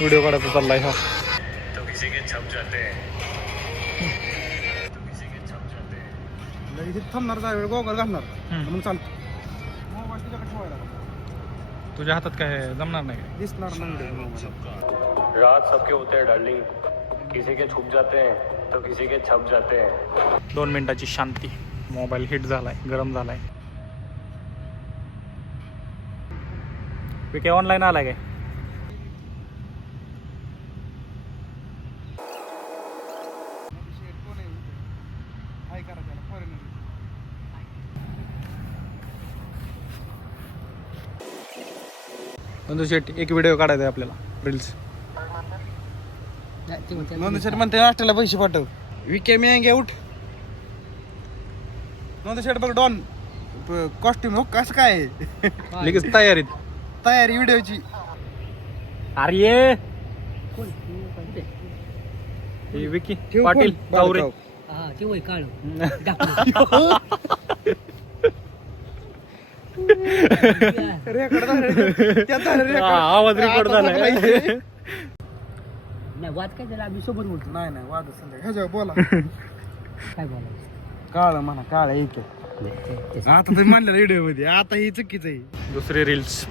Video काढायचा चाललाय हा. तो किसी के छप जाते हैं तो किसी के छप जाते हैं इथे थांबणार जावेळ गोगल घालणार हम्म. मग चालतो मोबाईल तुझ्याकडे ठेवायला तुझ्या हातात काय आहे? जमणार नाही काय? दिसणार नाही रात सबके होते हैं डार्लिंग किसी के छुप जाते हैं तो किसी के छप जाते हैं 2 मिनिटाची शांती. मोबाईल हिट झालाय, गरम झालाय. काय ऑनलाईन आलाय काय? काय करा त्याला फॉरेनर नंदू शेट एक व्हिडिओ काढायचा आहे आपल्याला रील्स. नंदशेठ म्हणते नाश्त्याला पैसे पाठव विके मी उठ नंदशेठ बघ डॉन कॉस्ट्युम हो कसं काय आहे? लगेच तयारीत. तयारी व्हिडिओची अरे हे विकी पाटील तावरे. आवाज रेकॉर्ड झालाय. नाही वाद काय झाला आम्ही सोबत बोलतो. नाही नाही वाद संध्याकाळी ह्याच्यावर बोला काय बोलायचं काळ म्हणा काळ एक आता तुम्ही म्हणलं व्हिडिओ मध्ये आता ही चुकीचं आहे दुसरे रील्स.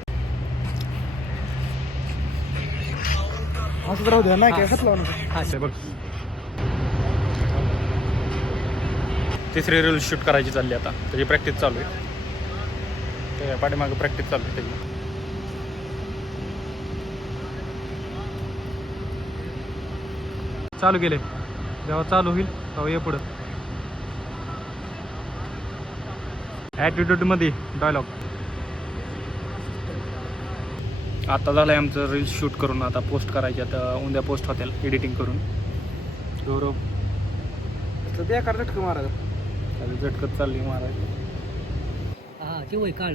असं राहू द्या नाही काय हात लावणार हा बघ. तिसरी रील शूट करायची चालली आता. त्याची प्रॅक्टिस चालू आहे. ते पाठीमागे प्रॅक्टिस चालू आहे त्याची. चालू केले जेव्हा चालू होईल तेव्हा ये पुढं. ॲटिट्यूड मध्ये डायलॉग. आता झालंय आमचं रील्स शूट करून. आता पोस्ट करायची. आता उद्या पोस्ट होतील एडिटिंग करून. गौरव बेकार झटकं मारायचं झटकत चालली महाराज. हा ते वय काळ